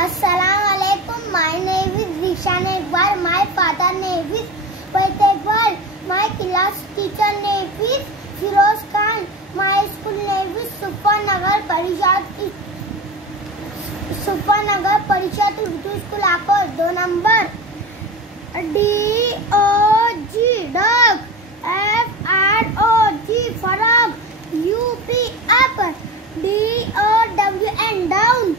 Assalamualaikum. My name is Rishan Iqbal. My father name is Faith Iqbal. My class teacher name is Firoz Khan. My school name is Supanagar Parishad Urdu School. Apple 2 number. DOG dog. FROG frog. UP up. DOWN down.